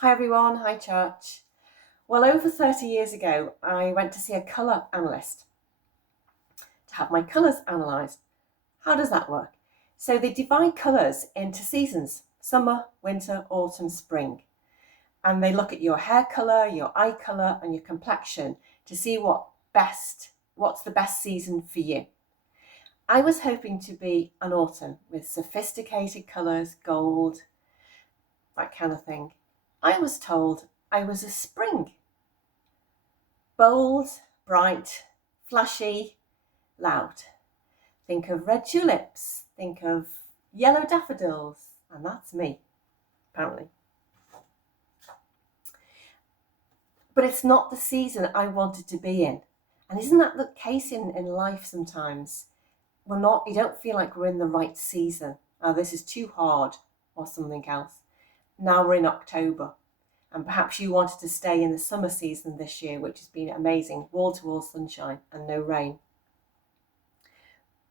Hi everyone, hi church. Well, over 30 years ago, I went to see a colour analyst to have my colours analysed. How does that work? So they divide colours into seasons: summer, winter, autumn, spring. And they look at your hair colour, your eye colour and your complexion to see what's the best season for you. I was hoping to be an autumn with sophisticated colours, gold, that kind of thing. I was told I was a spring. Bold, bright, flashy, loud. Think of red tulips, think of yellow daffodils, and that's me, apparently. But it's not the season I wanted to be in. And isn't that the case in life sometimes? You don't feel like we're in the right season. Oh, this is too hard, or something else. Now we're in October. And perhaps you wanted to stay in the summer season this year, which has been amazing, wall-to-wall sunshine and no rain.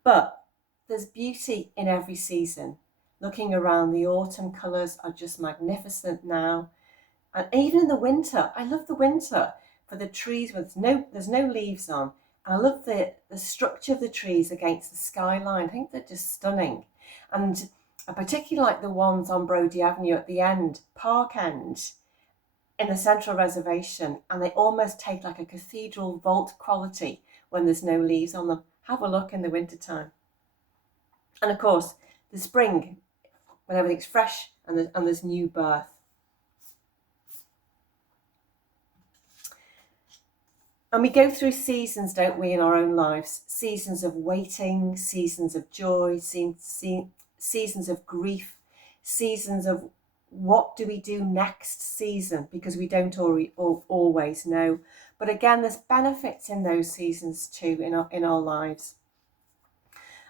But there's beauty in every season. Looking around, the autumn colours are just magnificent now. And even in the winter, I love the winter for the trees with there's no leaves on. And I love the structure of the trees against the skyline. I think they're just stunning. And I particularly like the ones on Brodie Avenue at the end, Park End, in the central reservation, and they almost take like a cathedral vault quality when there's no leaves on them. Have a look in the wintertime. And of course, the spring, when everything's fresh and there's new birth. And we go through seasons, don't we, in our own lives? Seasons of waiting, seasons of joy, seasons of grief, seasons of what do we do next season, because we don't always know. But again, there's benefits in those seasons too in our lives.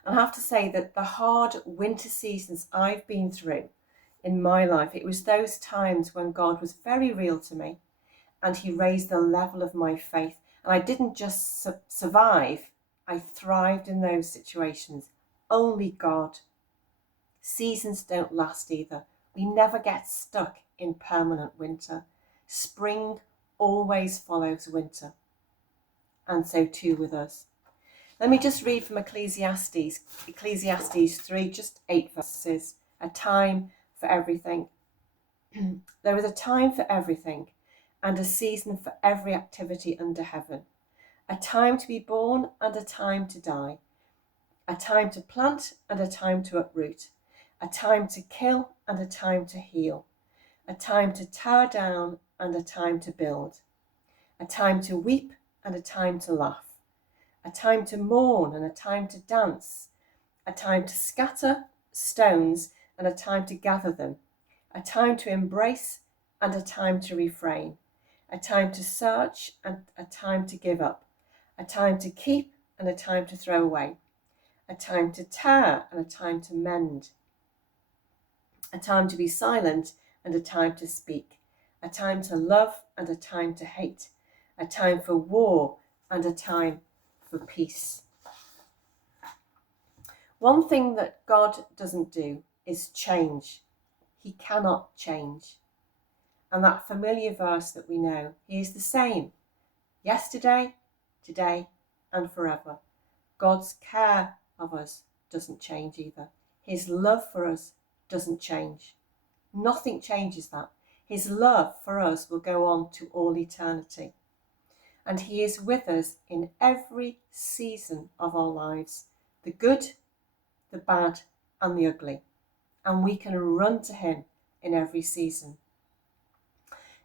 And I have to say that the hard winter seasons I've been through in my life, it was those times when God was very real to me and he raised the level of my faith. And I didn't just survive, I thrived in those situations. Only God. Seasons don't last either. We never get stuck in permanent winter. Spring always follows winter. And so too with us. Let me just read from Ecclesiastes 3, just 8 verses. A time for everything. There is a time for everything, and a season for every activity under heaven. A time to be born and a time to die. A time to plant and a time to uproot. A time to kill and a time to heal. A time to tear down and a time to build. A time to weep and a time to laugh. A time to mourn and a time to dance. A time to scatter stones and a time to gather them. A time to embrace and a time to refrain. A time to search and a time to give up. A time to keep and a time to throw away. A time to tear and a time to mend. A time to be silent and a time to speak. A time to love and a time to hate. A time for war and a time for peace. One thing that God doesn't do is change. He cannot change. And that familiar verse that we know, he is the same yesterday, today, and forever. God's care of us doesn't change either. His love for us doesn't change. Nothing changes that. His love for us will go on to all eternity. And he is with us in every season of our lives, the good, the bad, and the ugly. And we can run to him in every season.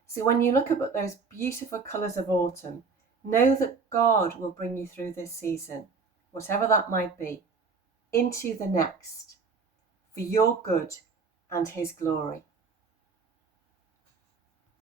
So when you look at those beautiful colours of autumn, know that God will bring you through this season, whatever that might be, into the next, for your good and his glory.